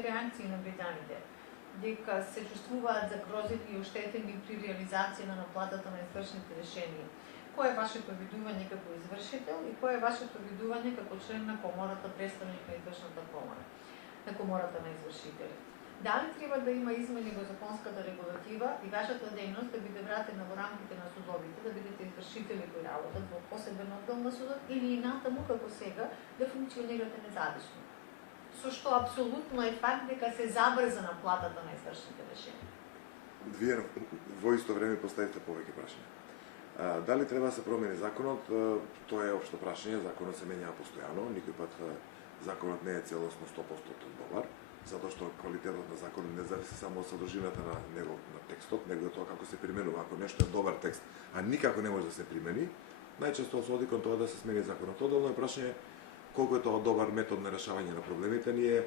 првите реакции на британите, дека се чувствуваат загрозени и оштетени при реализација на наплатата на извршените решенија. Кое е вашето видување како извршител и кое е вашето видување како член на комората, представник на извршната комора, на комората на извршители? Дали треба да има измени во законската регулатива и вашата дејност да биде вратена во рамките на судовите, да бидете извршители кои работат во посебен оддел на судот или и натаму како сега да функционирате независно? Со што апсолутно е факт дека се забрза наплатата на извршените решенија. Вие во исто време поставите повеќе прашања. Дали треба да се промени законот? Тоа е општо прашање, законот се менјава постојано, никој пат законот не е целосно 100% добар, затоа што квалитетот на законот не зависи само од содржината на него, на текстот, него е тоа како се применува. Ако нешто е добар текст, а никако не може да се примени, најчесто се оди кон тоа да се смени законот. Одделно е прашање колку е тоа добар метод на решавање на проблемите. Ние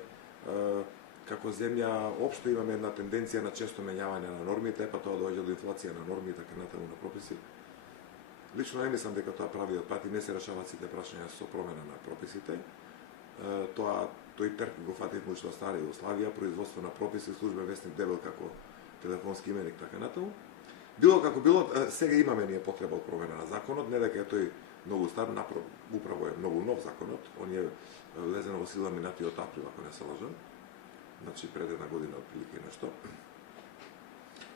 како земја општо имаме една тенденција на често менјавање на нормите, па тоа доаѓа до инфлација на норми и така натаму на прописи. Лично не мислам дека тоа правиот пат и не се решаваат сите прашања со промена на прописите. Тој терк го фативме уште од стара Југославија, производство на прописи, службен вестник дебел како телефонски именик така натаму. Било како било, сега имаме ние потреба од промена на законот, не дека е тој многу стар, управо е многу нов законот, он е влезен во сила минатиот април, ако не се лажам, значи пред една година отприлика нешто.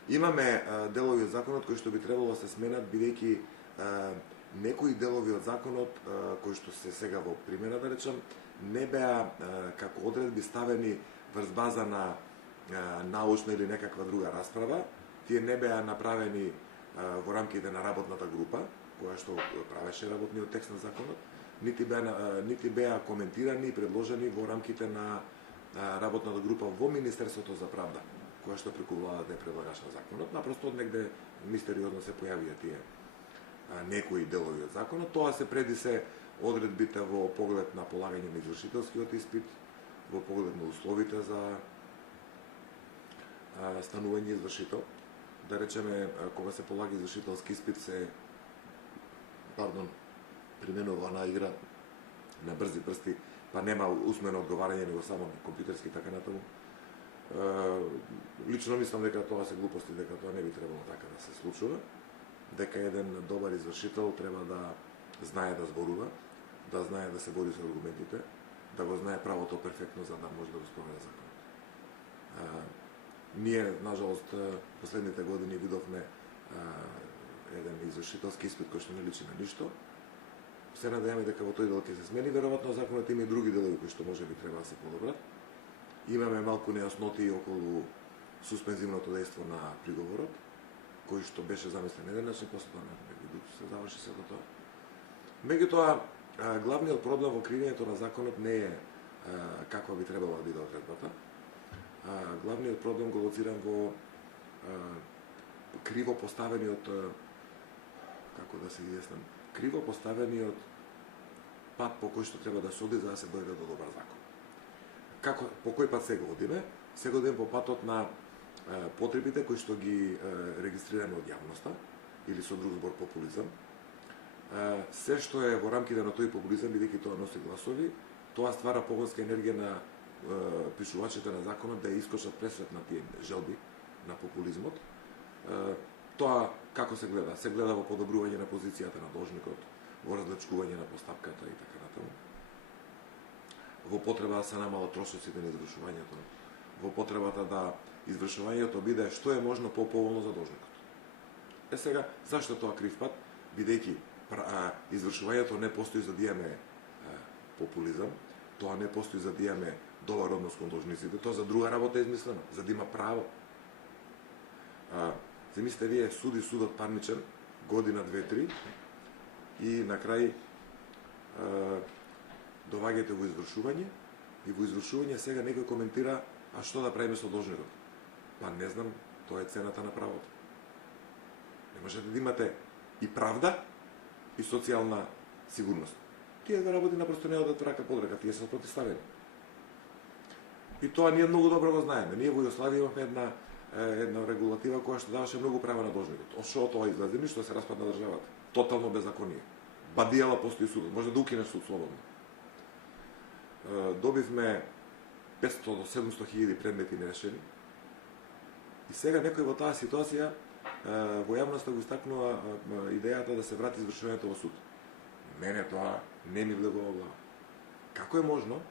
Имаме делови од законот кои што би требало да се сменат, бидејќи некои делови од законот кои што се сега во примена, да речам, не беа како одредби ставени врз база на научна или некаква друга расправа, тие не беа направени во рамките на работната група, која што правеше работниот текст на законот, нити беа коментирани и предложени во рамките на работната група во Министерството за правда, која што преку владата е предлагаш на законот. Напросто од негде мистериозно се појавија тие некои делови од законот. Тоа се преди се одредбите во поглед на полагање на извршителскиот испит, во поглед на условите за станување извршител. Да речеме, кога се полага извршителски испит се применува на игра на брзи прсти, па нема усмено одговарање, него само компјутерски така натаму. Лично мислам дека тоа се глупости, дека тоа не би требало така да се случува, дека еден добар извршител треба да знае да зборува, да знае да се бори со аргументите, да го знае правото перфектно за да може да го спроведе законот. Ние, нажалост, последните години видовме еден извршителски испит кој што не личи на ништо. Се надеваме дека во тој дел ќе се смени, веројатно законот има и други делови кои што можеби треба да се подобрат. Имаме малку нејасноти околу суспензивното дејство на приговорот, кој што беше замислен еден начин, после тоа се заврши сето тоа. Меѓутоа, главниот проблем во кривењето на законот не е каква би требала да биде одредбата. Главниот проблем го лоцирам во криво поставениот, како да се изјаснам, криво поставениот пат по кој што треба да се оди за да се дојде до добар закон. По кој пат сега одиме? Сега одиме по патот на потребите кои што ги регистрираме од јавноста, или со друг збор популизам. Се што е во рамките на тој популизам, бидејќи тоа носи гласови, тоа ствара погонска енергија на пишувачите на законот да ја искочат пресвет на тие желби на популизмот. Тоа како се гледа? Се гледа во подобрување на позицијата на должникот, во различкување на постапката и така натаму. Во потреба да се намалат трошоците на извршувањето, во потребата да извршувањето биде што е можно поповолно за должникот. Сега, зашто тоа крив пат? Бидејќи извршувањето не постои за да имаме популизам, тоа не постои за да имаме добар однос кон должниците, тоа за друга работа е измислено, за да има право. Замислите вие судот парничен, година, 2-3, и на крај доваѓате во извршување, и во извршување сега некој коментира, а што да правиме со должникот? Па не знам, тоа е цената на правото. Не можете да имате и правда, и социјална сигурност. Тие две работи напросто не одат рака под рака, тие се спротивставени. И тоа ние многу добро го знаеме. Ние во Југославија имавме една регулатива која што даваше многу права на должникот. Од што тоа излезе? Ништо, се распадна државата. Тотално беззаконие. Бадијала постои судот, може да укинеш суд слободно. Добивме 500 до 700 хиляди предмети нерешени. И сега некој во таа ситуација во јавноста го истакнува идејата да се врати извршувањето во суд. Мене тоа не ми влегува во глава. Како е можно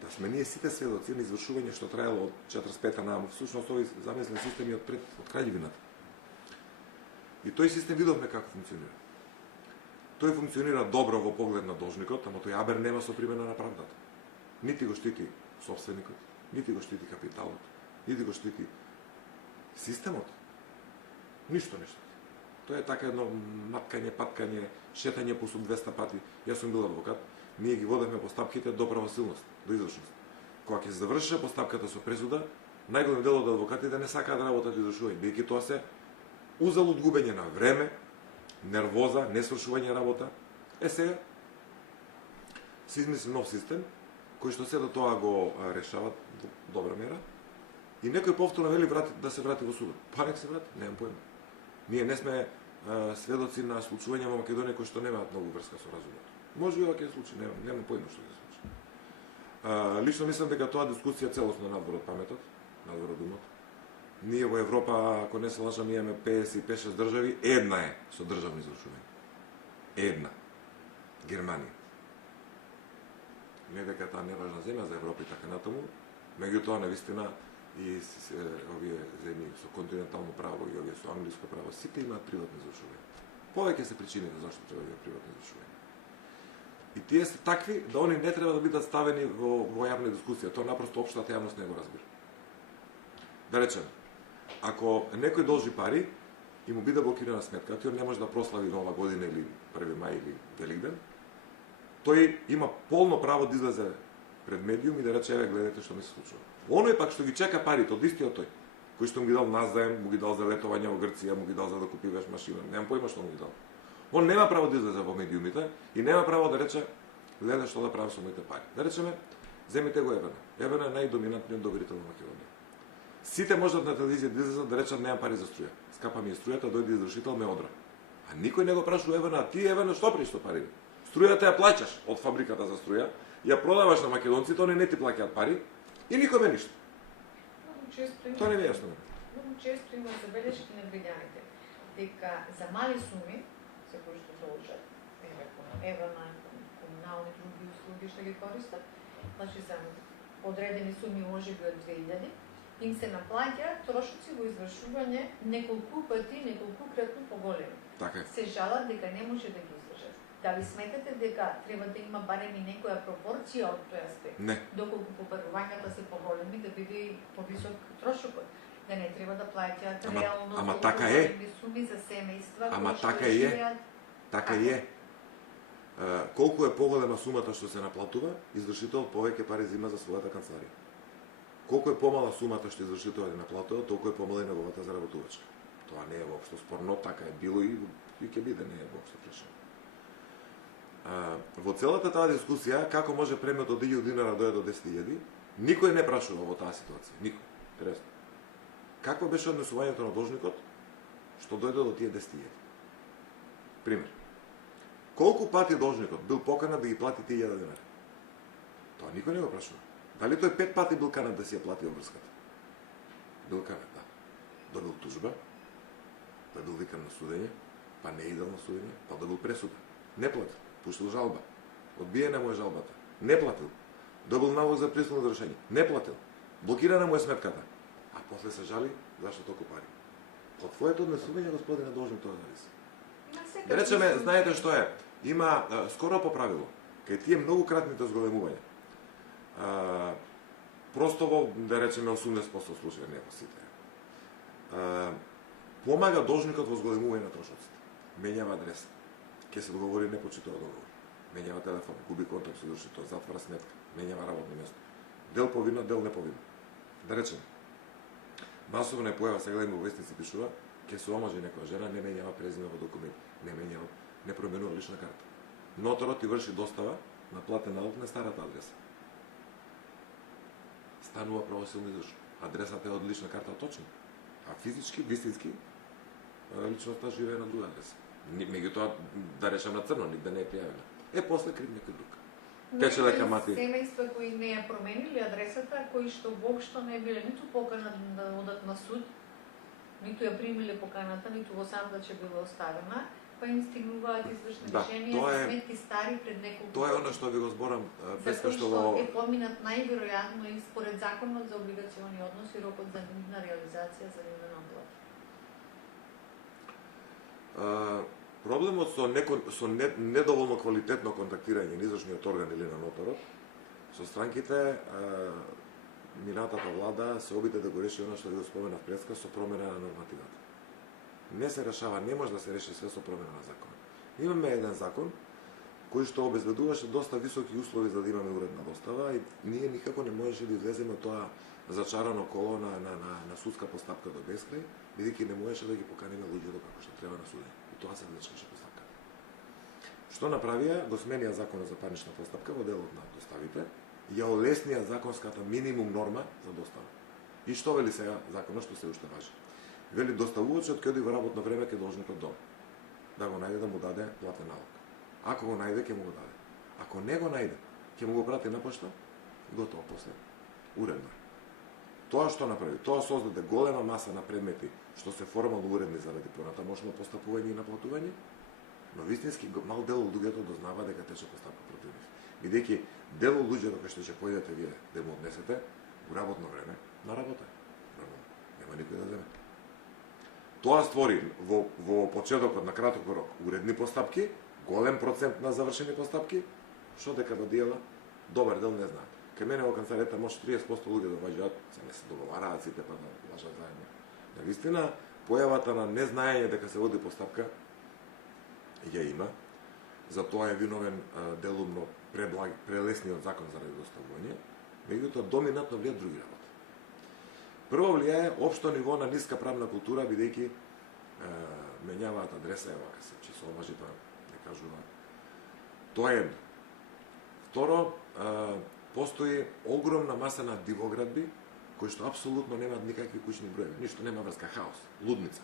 да сме ние сите сведоци на извршување што траело од 45-та нааму, всушност овој замислен систем е од краљевината. И тој систем видовме како функционира. Тој функционира добро во поглед на должникот, ама тој абер нема со примена на правдата. Нити го штити собственикот, нити го штити капиталот, нити го штити системот. Ништо не штити. Тоа е така едно маткање, паткање, шетање по суд 200 пати. Јас сум бил адвокат, ние ги водевме постапките до правосилност, до извршност. Кога ќе се заврши постапката со пресуда, најголем дел од адвокатите не сакаат да работат извршување, бидејќи тоа се узалуд губење на време, нервоза, несвршување работа. Сега се измисли нов систем кој што седа тоа го решават во добра мера. И некој повторно вели да се врати во судот. Па нека се врати, немам појма. Ние не сме сведоци на случувања во Македонија кои што немаат многу врска со разумот. Може и ова ќе се случи, немам појма што ќе се случи. Лично мислам дека тоа дискусија целосно надвор од паметот, надвор од умот. Ние во Европа, ако не се лажам, имаме 55-6 држави, една е со државни извршувања. Една. Германија. Не дека таа не е важна земја за Европа и така натаму, меѓутоа навистина и овие земји со континентално право и овие со англиско право, сите имаат приватни извршувања. Повеќе се причините зашто треба да има приватни извршувања. И тие се такви да они не треба да бидат ставени во јавна дискусија, тоа напросто општата јавност не го разбира. Да речем, ако некој должи пари и му биде блокирана сметка, тој не може да прослави Нова година или 1 мај или Великден, тој има полно право да излезе пред медиум и да рече, еве гледате што ми се случува. Оној пак што ги чека парите од истиот тој, кој што му ги дал назаем, му ги дал за летување во Грција, му ги дал за да купи веш машина, немам појма што му ги дал. Он нема право да излезе во медиумите и нема право да рече, гледа што да правам со моите пари. Да речеме, земите го Евена. Евена е најдоминантниот доверител во Македонија. Сите можат на телевизија да излезат да речат немам пари за струја. Скапа ми е струјата, дојде извршител ме одра. А никој не го прашува Евена, а ти Евена што правиш со пари? Струјата ја плаќаш од фабриката за струја, ја продаваш на македонците, они не ти плаќаат пари и никоме ништо. Тоа не е јасно. Многу често има забелешки на граѓаните дека за мали суми се кои што должат, Евена, комунални други услуги што ги користат, значи за одредени суми можеби од 2000, им се наплаќа трошоци во извршување неколку пати, неколкукратно поголеми. Така е. Се жалат дека не може да ги издржат. Дали сметате дека треба да има барем и некоја пропорција од тој аспект? Не. Доколку побарувањата се поголеми, да биде и повисок трошокот. Да не треба да плаќаат реално ама така е. суми за семејства. Ама така е. Така е. Колку е поголема сумата што се наплатува, извршителот повеќе пари зема за својата канцеларија. Колку е помала сумата што извршителот наплатува, толку е помала и неговата заработувачка. Тоа не е воопшто спорно, така е било и ќе биде, не е воопшто прашање. Во целата таа дискусија, како може премиот од 1000 динара дојде до 10.000, никој не прашува во таа ситуација. Никој. Интересно. Какво беше однесувањето на должникот што дојде до тие 10.000? Пример. Колку пати должникот бил поканат да ги плати тие 1000 динари? Тоа никој не го прашува. Дали тој 5 пати бил канат да си ја плати обврската? Бил канат, да. Добил тужба, па бил викан на судење, па не идел на судење, па добил пресуда. Не платил, пуштил жалба. Одбиена му е жалбата. Не платил. Добил налог за присудно решение. Не платил. Блокирана му е сметката. А после се жали зашто толку пари. Од твоето однесување, господине, должник тоа зависи. Да речеме, знаете што е? Има скоро по правило, кај тие многу кратните зголемувања. Просто во, да речеме, 80% случаи, не во сите. Помага должникот во зголемување на трошоците. Менјава адреса. Ке се договори, не почитува договор. Менјава телефон, губи контакт со извршител, затвара сметка, менјава работно место. Дел повинно, дел неповинно. Да речеме, масовно е појава, сега има вестници пишува, ке се омаже некоја жена, не менјава презиме во документ, не менјава, не променува лична карта. Ноторот ти врши достава на платен налог на старата адреса. Станува правосилно извршено. Адресата е од лична карта точно, а физички, вистински, личноста живее на друга адреса. Меѓутоа, да речем на црно, нигде не е пријавена. После крив некој друг. печеле камати. Семејства кои не ја промениле адресата, кои што воопшто не биле ниту поканати да одат на суд, ниту ја примиле поканата, ниту во сандаче била оставена, па им стигнуваат извршни решенија за сметки стари пред неколку. Тоа е она што ви го зборам пред што што е поминат најверојатно и според законот за облигациони односи рокот за нивна реализација за нивна наплата. Проблемот со недоволно квалитетно контактирање на извршниот орган или на нотарот со странките, минатата влада се обиде да го реши она што ви го споменав преска со промена на нормативата. Не се решава, не може да се реши све со промена на закон. Имаме еден закон кој што обезбедуваше доста високи услови за да имаме уредна достава и ние никако не можеше да излеземе тоа зачарано коло на судска постапка до бескрај, бидејќи не можеше да ги поканиме луѓето како што треба на судење. И тоа се влечкаше постапката. Што направија? Го сменија законот за парнична постапка во делот на доставите, ја олеснија законската минимум норма за достава. И што вели сега законот што се уште важи? Вели доставувачот ќе оди во работно време кај должникот дом. Да го најде да му даде платен налог. Ако го најде, ќе му го даде. Ако не го најде, ќе му го прати на пошта и готово после. Уредно. Тоа што направи? Тоа создаде голема маса на предмети што се формално уредни заради понатамошно постапување и наплатување, но вистински мал дел од луѓето дознава дека тече постапка против нив. Бидејќи дел од луѓето кои што ќе појдете вие да му однесете у работно време на работа. Нема никој да земе. Тоа створи во почетокот на краток рок уредни постапки, голем процент на завршени постапки, што дека до дела добар дел не знаат. Кај мене во канцеларијата може 30% луѓе да ваѓаат, се не се договараат сите па да лажат заедно. На вистина, појавата на незнаење дека се води постапка ја има, за тоа е виновен делумно прелесниот закон заради доставување, меѓутоа доминантно влијат други работи. Прво влијае општо ниво на ниска правна култура, бидејќи менјаваат адреса, вака се часоважи, па не кажува. Тоа е едно. Второ, постои огромна маса на дивоградби, кои што апсолутно немаат никакви кучни броеви, ништо нема врска, хаос, лудница.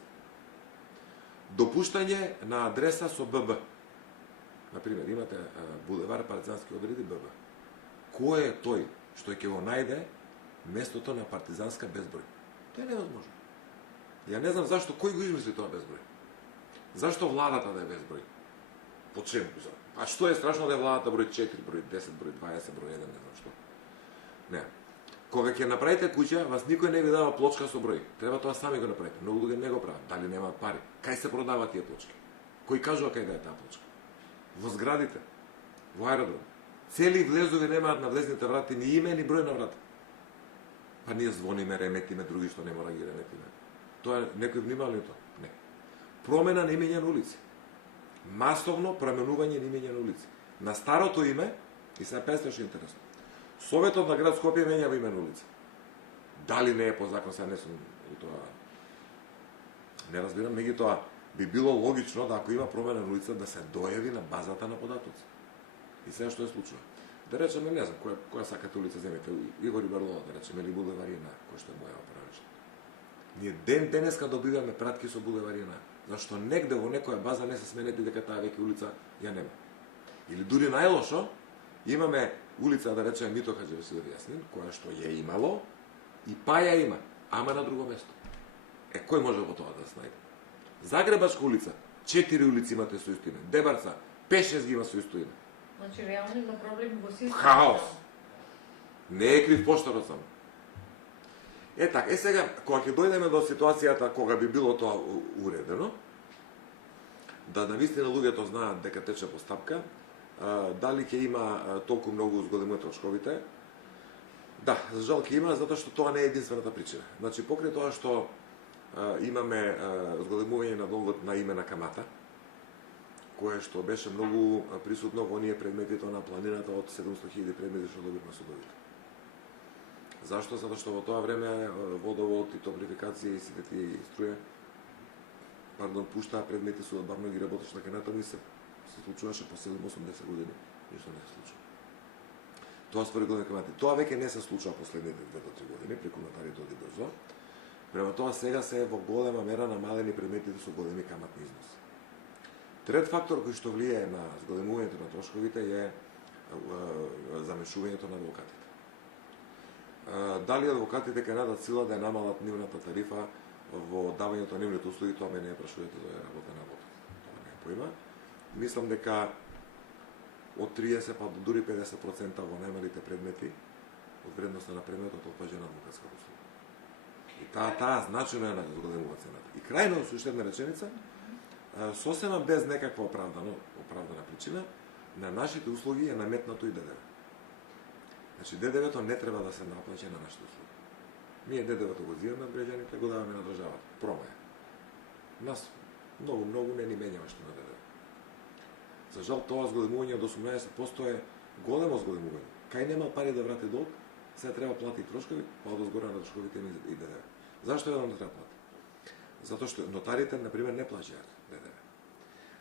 Допуштање на адреса со ББ. Например, имате булевар Партизански одреди ББ. Кој е тој што ќе го најде местото на партизанска безброј? Тоа е невозможно. Ја не знам зашто, кој го измисли тоа безброј? Зашто владата да е безброј? По чему? А што е страшно да е владата број 4, број 10, број 20, број 1, не знам што. Не. Кога ќе направите куќа, вас никој не ви дава плочка со број. Треба тоа сами го направите. Многу луѓе не го прават. Дали немаат пари? Кај се продаваат тие плочки? Кој кажува кај да е таа плочка? Во зградите, во аеродром. Цели влезови немаат на влезните врати ни име, ни број на врата. Па ние звониме, реметиме, други што не мора ги реметиме. Тоа е некој внимал ли тоа? Не. Промена на имења на улици. Масовно променување на имења на улици. На старото име, и сега песте што интересно, Советот на град Скопје менјава име на улица. Дали не е по закон, сега не сум у тоа, не разбирам, меѓутоа би било логично да ако има промена на улица да се дојави на базата на податоци. И сега што е случува? Да речеме, не знам, која сакате улица земете, Игор Ибарлова, да речеме, или булеварина, кој што е моја правишна. Ние денеска добиваме пратки со булеварина, зашто негде во некоја база не се сменети дека таа веќе улица ја нема. Или дури најлошо, имаме улица, да речеме, Мито Хаџевесилев Јаснин, која што ја имало, и па ја има, ама на друго место. Кој може во тоа да се најде? Загребачка улица, 4 улици имате со исто име. Дебарца, 5-6 ги има со исто име. Значи, реално има проблеми во системот. Хаос. Не е крив поштарот само. Така, сега, кога ќе дојдеме до ситуацијата кога би било тоа уредено, да навистина луѓето знаат дека тече постапка, дали ќе има толку многу зголемување трошковите? Да, за жал ќе има, затоа што тоа не е единствената причина. Значи, покрај тоа што имаме зголемување на долгот на име на камата, кое што беше многу присутно во оние предметите на планината од 700.000 предмети што добивме судовите. Зашто? Затоа што во тоа време водовод и топливикација и сите тие струја, пуштаа предмети со бавно ги работеше така натаму и се случуваше по 7-80 години. Ништо не се случува. Тоа створи големи камати. Тоа веќе не се случува последните 2 до 3 години, преку нотариите оди брзо. Према тоа сега се е во голема мера намалени предметите со големи каматни износи. Трет фактор кој што влијае на зголемувањето на трошковите е замешувањето на адвокатите. Дали адвокатите ќе најдат сила да ја намалат нивната тарифа во давањето на нивните услуги, тоа ме не е прашување, тоа е работа на адвокатите. Тоа не е поима. Мислам дека од 30 па до дури 50% во најмалите предмети од вредноста на предметот отпаѓа на адвокатска услуга. И таа значено е зголемува цената. И крајно со уште една реченица, сосема без некаква оправдана причина, на нашите услуги е наметнато и ДДВ. Значи ДДВ-то не треба да се наплаќа на нашите услуги. Ние ДДВ-то го зимаме од граѓаните, го даваме на државата. Прома е. Нас многу не ни менјава што на ДДВ. За жал тоа зголемување од 18% е големо зголемување. Кај нема пари да врати долг, сега треба плати трошкови, па од озгора на трошковите и ДДВ. Зашто едно не треба плати? Затоа што нотарите, например, не плаќаат ДДВ.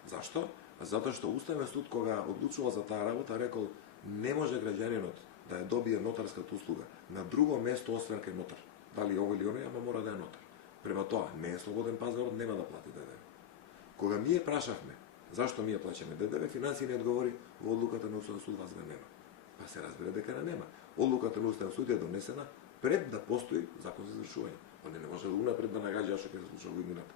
Зашто? Затоа што Уставен суд, кога одлучувал за таа работа, рекол не може граѓанинот да ја добие нотарската услуга на друго место освен кај нотар. Дали ово или оно, ама мора да е нотар. Према тоа, не е слободен пазарот, нема да плати ДДВ. Кога ми ја прашавме зашто ми ја плаќаме ДДВ, финансии ни одговори во одлуката на Уставен суд вас го нема. Па се разбере дека не нема. Одлуката на Уставен суд е донесена пред да постои закон за извршување. Он не може да унапред да нагаѓа што ќе се случи во иднината.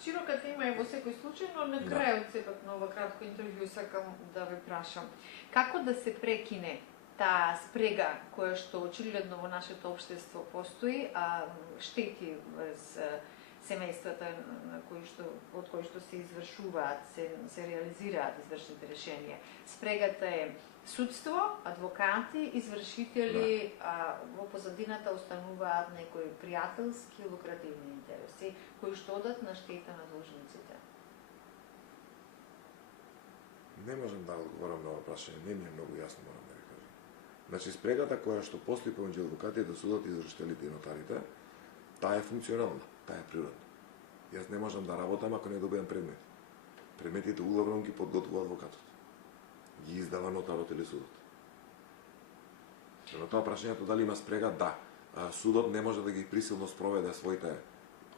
Широка тема е во секој случај, но на крајот сепак на ова кратко интервју сакам да ве прашам. Како да се прекине таа спрега која што очигледно во нашето општество постои, а штети врз семејствата од кои што се извршуваат, се реализираат извршните решенија. Спрегата е судство, адвокати, извршители, во позадината остануваат некои пријателски, лукративни интереси, кои што одат на штета на должниците. Не можам да одговорам на ова прашање, не ми е многу јасно, морам да ви кажам. Значи, спрегата која што постои помеѓу адвокатите, судот, извршителите и нотарите, таа е функционална, таа е природна. Јас не можам да работам ако не добијам предмети. Предметите углавном ги подготвува адвокатот. Ги издава нотарот или судот. На тоа прашањето дали има спрега, да. Судот не може да ги присилно спроведе своите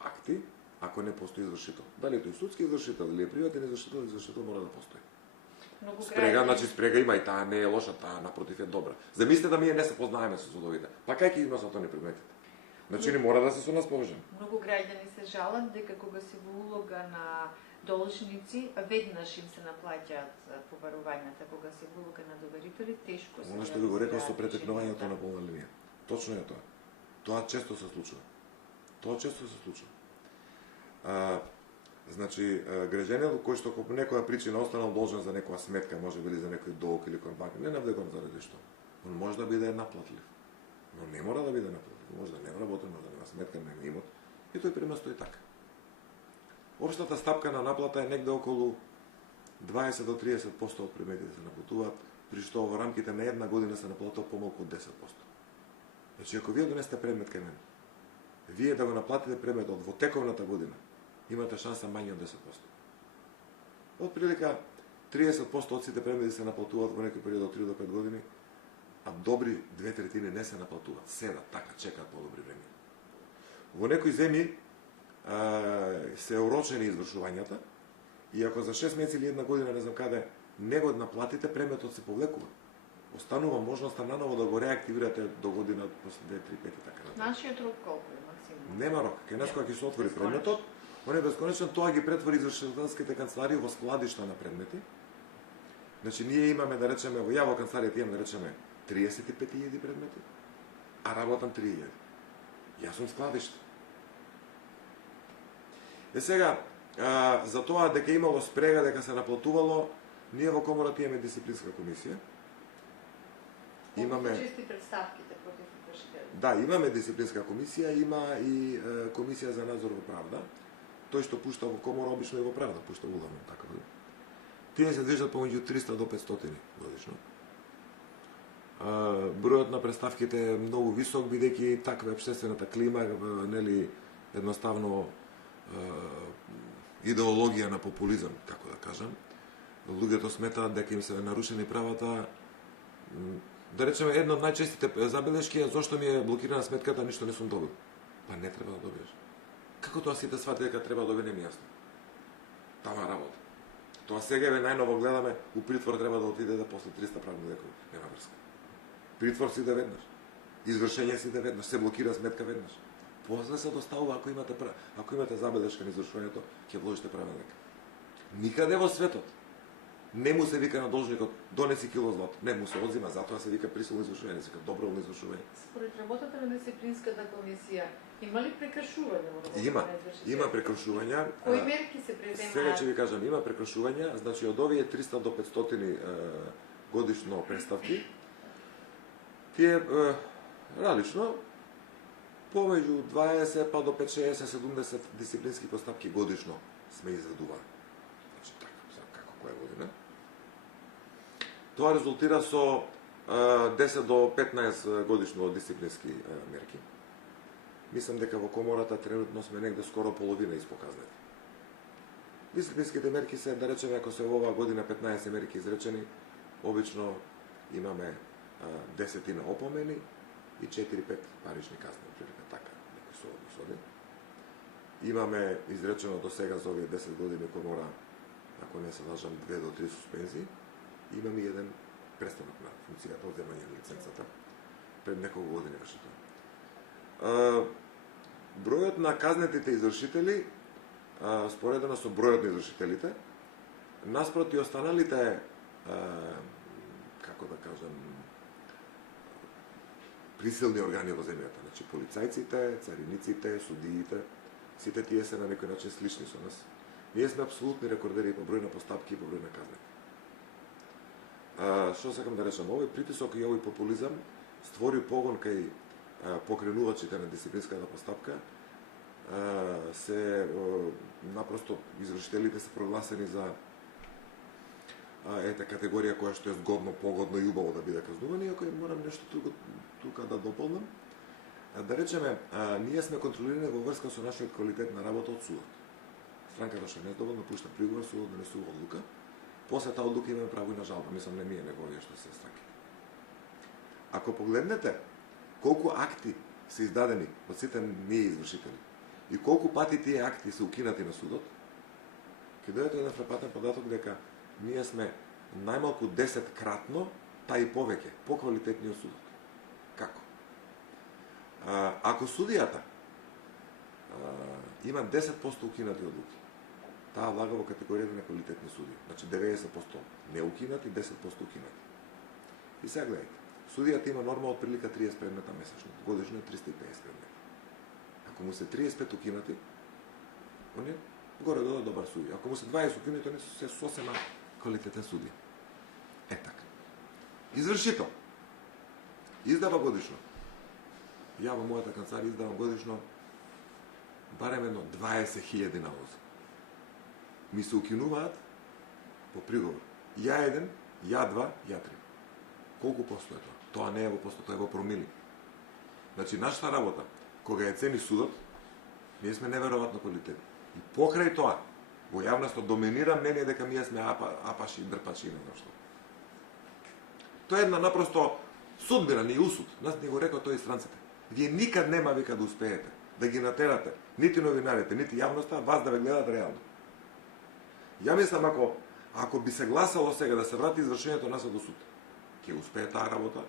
акти ако не постои извршител. Дали тој судски извршител или е приватен извршител мора да постои. Спрега, значи спрега има и таа не е лоша, таа напротив е добра. Замислете да ние не се познаеме со судовите. Па кај ќе носат они предметите? Значи не мора да се со нас поврзани. Многу граѓани се жалат дека кога се во улога на должници, веднаш им се наплаќаат побарувањата, кога се во улога на доверители, тешко се. Она што ви го рекол со претекнувањето на полна линија. Точно е тоа. Тоа често се случува. Значи, граѓанинот кој што по некоја причина останал должен за некоја сметка, може би за некој долг или кон банка, не навлегувам заради што. Он може да биде наплатлив, но не мора да биде наплатлив. Може да не работи, може да нема сметка, нема имот, и тој пример стои така. Општата стапка на наплата е негде околу 20 до 30% од предметите се наплатуваат, при што во рамките на една година се наплатува помалку од 10%. Значи, ако вие донесете предмет кај мен, вие да го наплатите предметот во тековната година, имате шанса мање од 10%. Од прилика 30% од сите предмети се наплатуваат во некој период од 3 до 5 години, а добри 2/3 не се наплатуваат. Седат така, чекаат подобри време. Во некои земји се урочени извршувањата и ако за 6 месеци или една година, не знам каде, не го наплатите, предметот се повлекува. Останува можноста наново да го реактивирате до година, после 2, 3, 5 и така натаму. Нашиот рок колку е максимум? Нема рок. Кај нас кога ќе се отвори предметот, он е бесконечен, тоа ги претвори извршителските канцеларии во складишта на предмети. Значи ние имаме, да речеме, ја во канцеларијата имам, да речеме, 35.000 предмети, а работам 3.000. Јас сум складиште. Сега, за тоа дека имало спрега, дека се наплатувало, ние во комората имаме дисциплинска комисија. Имаме чести представките против извршители. Да, имаме дисциплинска комисија, има и комисија за надзор во правда. Тој што пушта во комора обично и во правда пушта углавно така да. Тие се движат помеѓу 300 до 500 годишно. Бројот на представките е многу висок, бидејќи таква е општествената клима, нели едноставно идеологија на популизам, како да кажам. Луѓето сметаат дека им се нарушени правата. Да речеме, една од најчестите забелешки е зошто ми е блокирана сметката, ништо не сум добил. Па не треба да добиеш. Како тоа сите свати дека треба да добие, не ми јасно. Тама работа. Тоа сега еве најново гледаме, у притвор треба да отиде да после 300 правни лекови. Нема врска. Притвор си да веднаш. Извршење си да веднаш, се блокира сметка веднаш. После се доставува ако имате забелешка на извршувањето, ќе вложите правен лек. Никаде во светот не му се вика на должникот донеси кило злато. Не му се одзима, затоа се вика присилно извршување, се вика доброволно извршување. Според работата на дисциплинската комисија, има ли прекршување во работата Има, на извршителите? има прекршувања. Кои мерки се преземаат? Сега ќе ви кажам, има прекршувања, значи од овие 300 до 500 годишно преставки, тие различно помеѓу 20 па до 5, 60, 70 дисциплински постапки годишно сме изведували. Значи така, како која година. Тоа резултира со 10 до 15 годишно дисциплински мерки. Мислам дека во комората тренутно сме негде скоро половина испоказнати. Дисциплинските мерки се, да речеме, ако се во оваа година 15 мерки изречени, обично имаме 10 опомени и 4-5 парични казни, прилика така, некој се односи. Имаме изречено до сега за овие 10 години комора, ако не се лажам, 2 до 3 суспензии. Имаме и еден престанок на функцијата, одземање на лиценцата. Пред неколку години беше тоа. Бројот на казнетите извршители, споредено со бројот на извршителите, наспроти останалите, како да кажам, присилни органи во земјата, значи полицајците, цариниците, судиите, сите тие се на некој начин слични со нас. Ние сме апсолутни рекордери по број на постапки и по број на казни. Што сакам да речам, овој притисок и овој популизам створи погон кај покренувачите на дисциплинската постапка. Се напросто извршителите се прогласени за категорија која што е згодно, погодно и убаво да биде казнувани, ако морам нешто тука да дополнам. Да речеме, ние сме контролирани во врска со нашиот квалитет на работа од судот. Странката што не доволно пушта приговор, судот донесува одлука. После таа одлука имаме право и на жалба, мислам не ние, него овие што се странките. Ако погледнете колку акти се издадени од сите ние извршители и колку пати тие акти се укинати на судот, ќе дојдете еден фрапатен податок дека ние сме најмалку 10-кратно, та и повеќе, поквалитетни од судот. Како? Ако судијата има 10% укинати одлуки, таа влага во категоријата на квалитетни судии. Значи 90% не укинати, 10% укинати. И сега гледайте, судијата има норма од прилика 30 предмета месечно, годишно е 350 предмета. Ако му се 35 укинати, он е горе-долу добар судија. Ако му се 20 укинати, он е се сосема квалитетен судија. Е така. Извршител издава годишно. Ја во мојата канцеларија издавам годишно барем едно 20.000 налози. Ми се укинуваат по приговор. Ја еден, ја два, ја три. Колку посто е тоа? Тоа не е во посто, тоа е во промили. Значи, нашата работа, кога ја цени судот, ние сме неверојатно квалитетни. И покрај тоа, во јавноста доминира мнение дека ние сме апаши и дрпачи и не знам што. Тоа е една напросто судбина, ни усуд. Нас ни го рекол тој и странците. Вие никад нема вика да успеете, да ги натерате, нити новинарите, нити јавноста, вас да ве гледат реално. Ја мислам, ако би се гласало сега да се врати извршењето на до суд, ќе успее таа работа.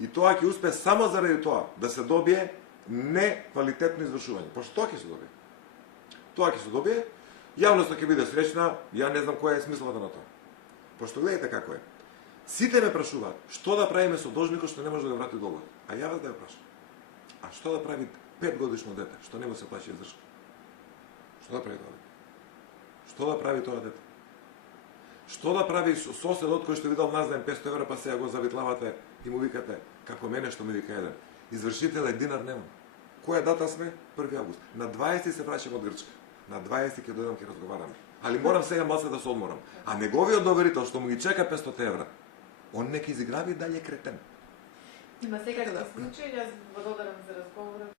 И тоа ќе успее само заради тоа да се добие неквалитетно извршување. Пошто тоа ќе се добие. Тоа ќе се добие, јавноста ќе биде среќна, ја не знам која е смислата на тоа. Пошто гледате како е. Сите ме прашуваат што да правиме со должникот што не може да го врати долгот. А ја вас да ја прашам. А што да прави 5 годишно дете што не може да се плати издршка? Што да прави тоа дете? Што да прави тоа дете? Што да прави соседот кој што видел назаем 500 евра па сега го завитлавате и му викате како мене што ми вика еден. Извршител е динар нема. Која дата сме? 1 август. На 20 се враќам од Грчка. На 20 ќе дојдам ќе разговараме. Али морам сега малце да се одморам. А неговиот доверител што му ги чека 500 евра, он не ќе изиграви дали е кретен. Има секакви случаи, јас благодарам за разговорот.